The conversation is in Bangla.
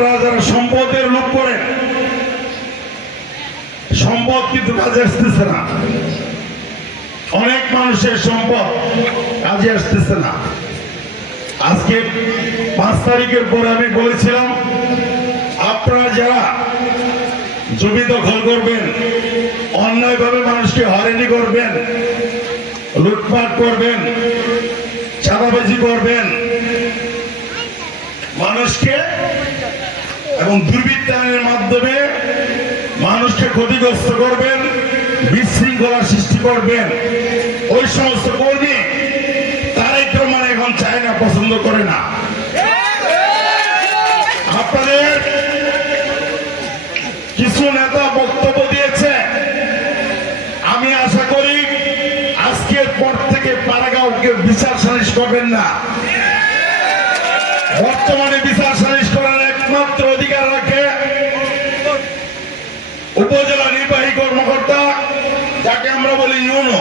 আপনারা যারা সম্পদের লোভ করেন, সম্পদ কিন্তু কাজে আসতেছে না। অনেক মানুষের সম্পদ কাজে আসতেছে না। আজকে 5 তারিখের পরে আমি বলেছিলাম, আপনারা যারা জমি দখল করবেন, অন্যায়ভাবে মানুষকে হয়রানি করবেন, লুটপাট করবেন, চাঁদাবাজি করবেন, মানুষকে এবং দুর্বৃত্তায়নের মাধ্যমে মানুষকে ক্ষতিগ্রস্ত করবেন, বিশৃঙ্খলা সৃষ্টি করবেন, ওই সমস্ত কর্মী তারেক রহমান এখন চায় না, পছন্দ করে না। আপনাদের কিছু নেতা বক্তব্য দিয়েছে, আমি আশা করি আজকের পর থেকে পাড়াগাঁওকে বিচার সালিশ করবেন না। বর্তমানে বিচার সালিশ করার একমাত্র অধিকার রাখে উপজেলা নির্বাহী কর্মকর্তা, যাকে আমরা বলি ইউনো।